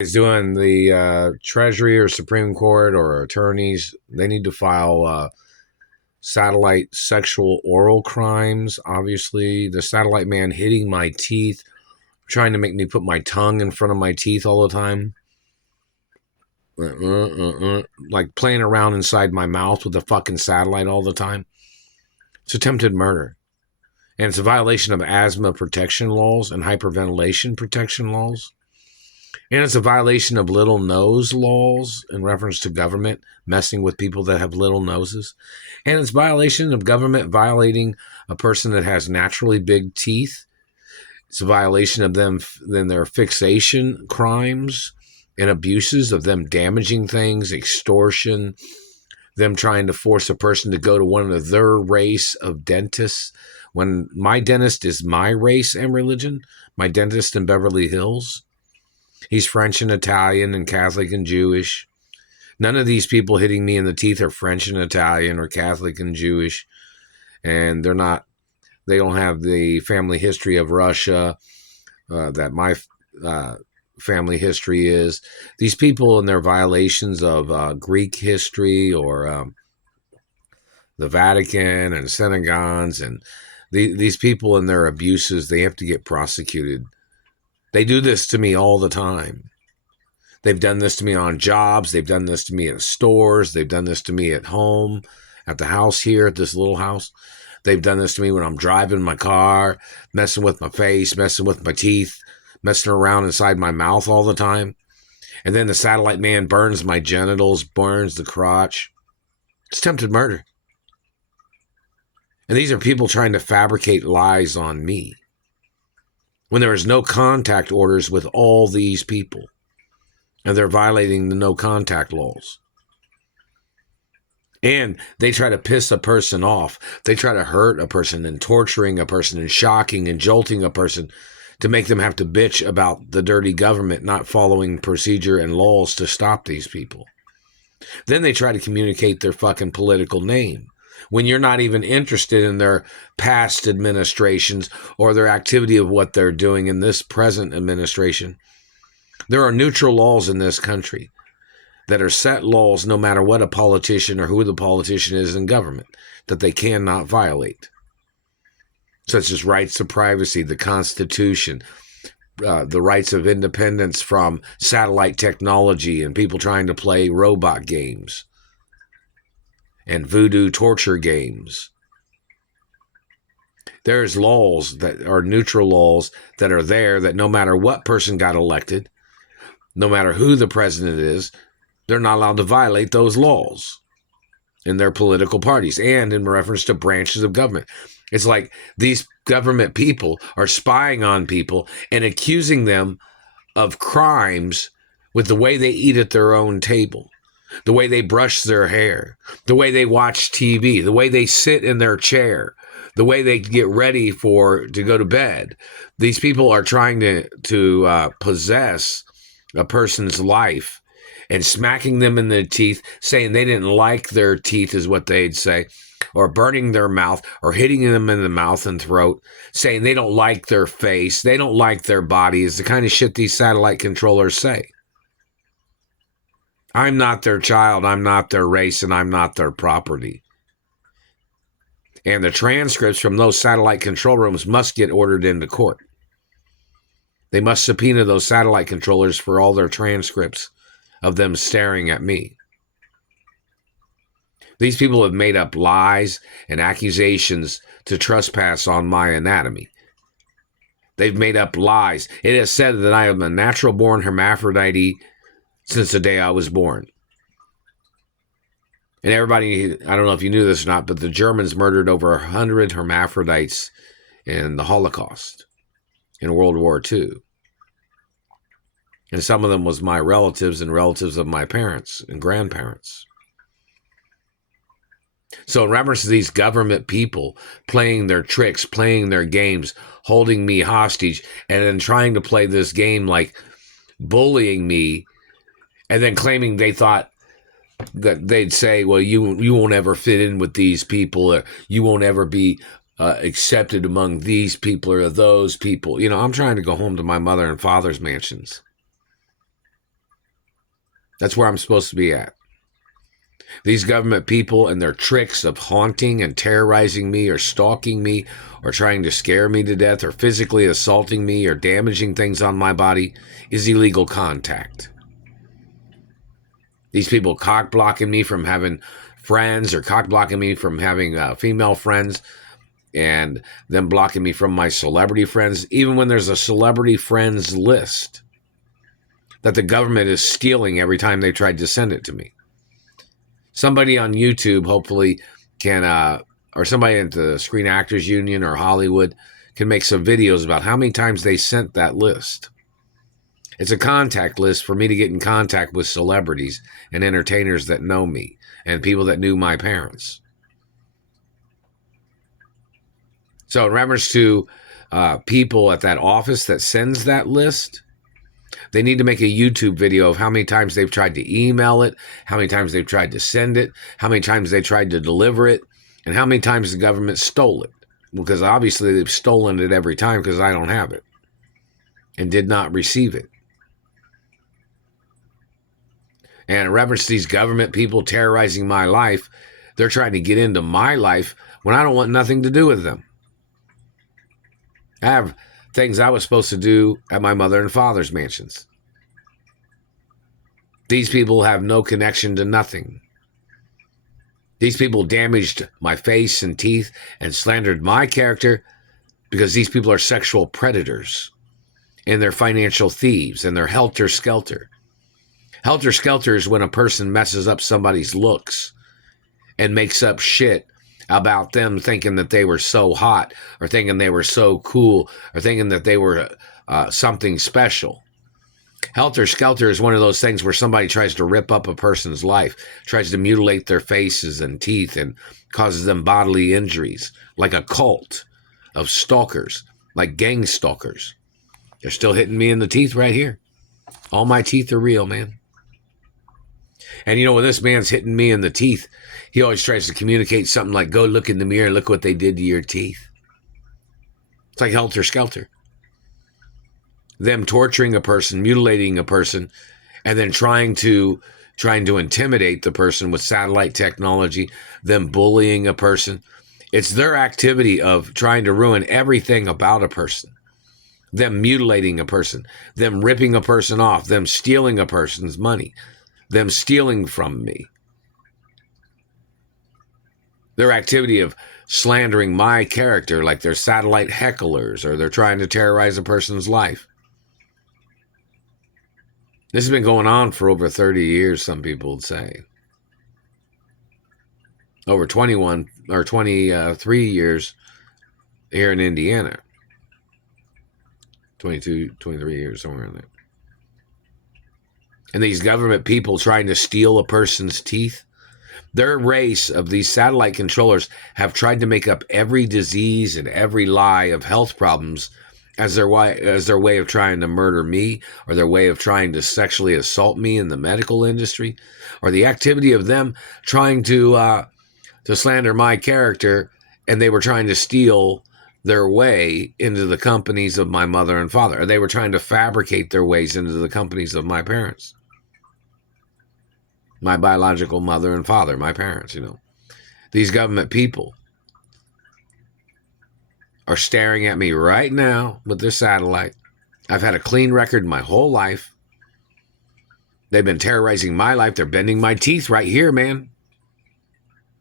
Is doing the Treasury or Supreme Court or attorneys, they need to file satellite sexual oral crimes. Obviously, the satellite man hitting my teeth, trying to make me put my tongue in front of my teeth all the time. Like playing around inside my mouth with a fucking satellite all the time. It's attempted murder. And it's a violation of asthma protection laws and hyperventilation protection laws. And it's a violation of little nose laws in reference to government messing with people that have little noses. And it's violation of government violating a person that has naturally big teeth. It's a violation of them in their fixation crimes and abuses of them damaging things, extortion, them trying to force a person to go to one of their race of dentists. When my dentist is my race and religion, my dentist in Beverly Hills, he's French and Italian and Catholic and Jewish. None of these people hitting me in the teeth are French and Italian or Catholic and Jewish. And they don't have the family history of Russia that my family history is. These people and their violations of Greek history or the Vatican and synagogues and these people and their abuses, they have to get prosecuted. They do this to me all the time. They've done this to me on jobs. They've done this to me at stores. They've done this to me at home, at the house here, at this little house. They've done this to me when I'm driving my car, messing with my face, messing with my teeth, messing around inside my mouth all the time. And then the satellite man burns my genitals, burns the crotch. It's attempted murder. And these are people trying to fabricate lies on me when there is no contact orders with all these people, and they're violating the no contact laws. And they try to piss a person off. They try to hurt a person and torturing a person and shocking and jolting a person to make them have to bitch about the dirty government not following procedure and laws to stop these people. Then they try to communicate their fucking political name when you're not even interested in their past administrations or their activity of what they're doing in this present administration. There are neutral laws in this country that are set laws no matter what a politician or who the politician is in government that they cannot violate, such as rights to privacy, the Constitution, the rights of independence from satellite technology and people trying to play robot games and voodoo torture games. There's laws that are neutral laws that are there that no matter what person got elected, no matter who the president is, they're not allowed to violate those laws in their political parties and in reference to branches of government. It's like these government people are spying on people and accusing them of crimes with the way they eat at their own table, the way they brush their hair, the way they watch TV, the way they sit in their chair, the way they get ready to go to bed. These people are trying to possess a person's life and smacking them in the teeth, saying they didn't like their teeth is what they'd say, or burning their mouth or hitting them in the mouth and throat, saying they don't like their face, they don't like their body, is the kind of shit these satellite controllers say. I'm not their child, I'm not their race, and I'm not their property. And the transcripts from those satellite control rooms must get ordered into court. They must subpoena those satellite controllers for all their transcripts of them staring at me. These people have made up lies and accusations to trespass on my anatomy. They've made up lies. It is said that I am a natural-born hermaphrodite since the day I was born. And everybody, I don't know if you knew this or not, but the Germans murdered over 100 hermaphrodites in the Holocaust, in World War II. And some of them was my relatives and relatives of my parents and grandparents. So in reference to these government people playing their tricks, playing their games, holding me hostage, and then trying to play this game like bullying me, and then claiming they thought that they'd say, well, you won't ever fit in with these people, or you won't ever be accepted among these people or those people. You know, I'm trying to go home to my mother and father's mansions. That's where I'm supposed to be at. These government people and their tricks of haunting and terrorizing me or stalking me or trying to scare me to death or physically assaulting me or damaging things on my body is illegal contact. These people cock blocking me from having friends or cock blocking me from having female friends and them blocking me from my celebrity friends, even when there's a celebrity friends list that the government is stealing every time they tried to send it to me. Somebody on YouTube hopefully can, or somebody at the Screen Actors Union or Hollywood can make some videos about how many times they sent that list. It's a contact list for me to get in contact with celebrities and entertainers that know me and people that knew my parents. So in reference to people at that office that sends that list, they need to make a YouTube video of how many times they've tried to email it, how many times they've tried to send it, how many times they tried to deliver it, and how many times the government stole it. Because obviously they've stolen it every time because I don't have it and did not receive it. And in reference to these government people terrorizing my life, they're trying to get into my life when I don't want nothing to do with them. I have things I was supposed to do at my mother and father's mansions. These people have no connection to nothing. These people damaged my face and teeth and slandered my character because these people are sexual predators and they're financial thieves and they're helter-skelter. Helter-skelter is when a person messes up somebody's looks and makes up shit about them thinking that they were so hot or thinking they were so cool or thinking that they were something special. Helter-skelter is one of those things where somebody tries to rip up a person's life, tries to mutilate their faces and teeth and causes them bodily injuries, like a cult of stalkers, like gang stalkers. They're still hitting me in the teeth right here. All my teeth are real, man. And you know, when this man's hitting me in the teeth, he always tries to communicate something like, go look in the mirror, look what they did to your teeth. It's like helter-skelter. Them torturing a person, mutilating a person, and then trying to intimidate the person with satellite technology, them bullying a person. It's their activity of trying to ruin everything about a person. Them mutilating a person, them ripping a person off, them stealing a person's money, them stealing from me. Their activity of slandering my character like they're satellite hecklers or they're trying to terrorize a person's life. This has been going on for over 30 years, some people would say. Over 21 or 23 years here in Indiana. 22, 23 years, somewhere in there. And these government people trying to steal a person's teeth, their race of these satellite controllers have tried to make up every disease and every lie of health problems as their way of trying to murder me, or their way of trying to sexually assault me in the medical industry, or the activity of them trying to slander my character, and they were trying to steal their way into the companies of my mother and father. Or they were trying to fabricate their ways into the companies of my parents. My biological mother and father, my parents, you know. These government people are staring at me right now with their satellite. I've had a clean record my whole life. They've been terrorizing my life. They're bending my teeth right here, man.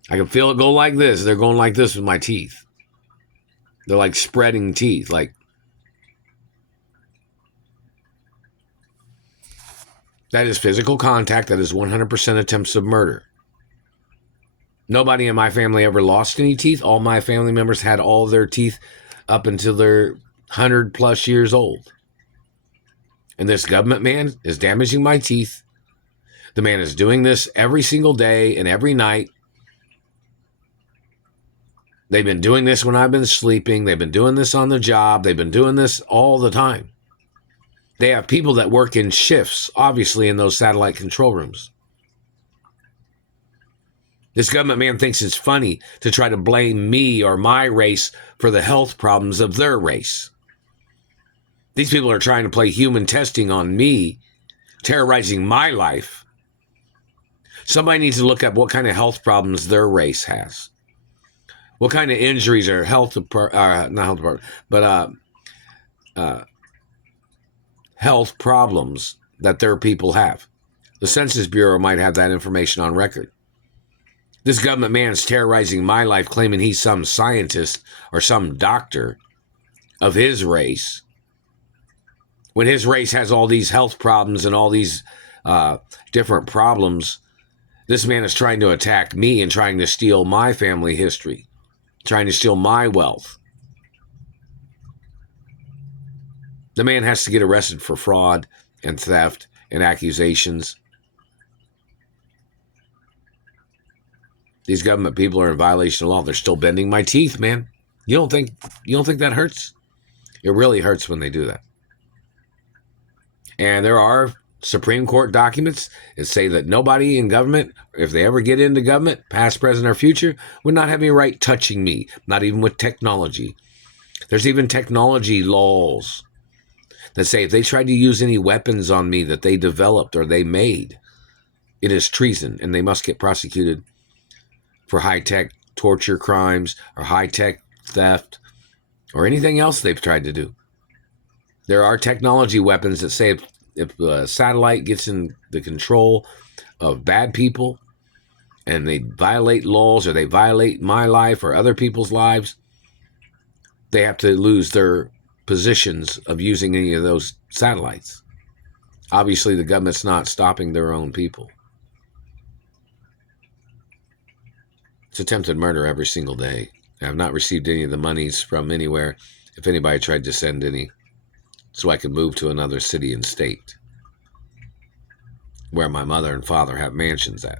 I can feel it go like this. They're going like this with my teeth. They're like spreading teeth, like. That is physical contact. That is 100% attempts of murder. Nobody in my family ever lost any teeth. All my family members had all their teeth up until they're 100+ years old. And this government man is damaging my teeth. The man is doing this every single day and every night. They've been doing this when I've been sleeping. They've been doing this on the job. They've been doing this all the time. They have people that work in shifts, obviously, in those satellite control rooms. This government man thinks it's funny to try to blame me or my race for the health problems of their race. These people are trying to play human testing on me, terrorizing my life, Somebody needs to look up what kind of health problems their race has. What kind of injuries or not health department, but health problems that their people have. The Census Bureau might have that information on record. This government man is terrorizing my life, claiming he's some scientist or some doctor of his race, when his race has all these health problems and all these different problems. This man is trying to attack me and trying to steal my family history, trying to steal my wealth. The man has to get arrested for fraud and theft and accusations. These government people are in violation of law. They're still bending my teeth, man. You don't think that hurts? It really hurts when they do that. And there are Supreme Court documents that say that nobody in government, if they ever get into government, past, present, or future, would not have any right touching me, not even with technology. There's even technology laws that say if they tried to use any weapons on me that they developed or they made, it is treason, and they must get prosecuted for high-tech torture crimes or high-tech theft or anything else they've tried to do. There are technology weapons that say if a satellite gets in the control of bad people and they violate laws or they violate my life or other people's lives, they have to lose their positions of using any of those satellites. Obviously, the government's not stopping their own people. It's attempted murder every single day. I have not received any of the monies from anywhere. If anybody tried to send any, so I could move to another city and state where my mother and father have mansions at.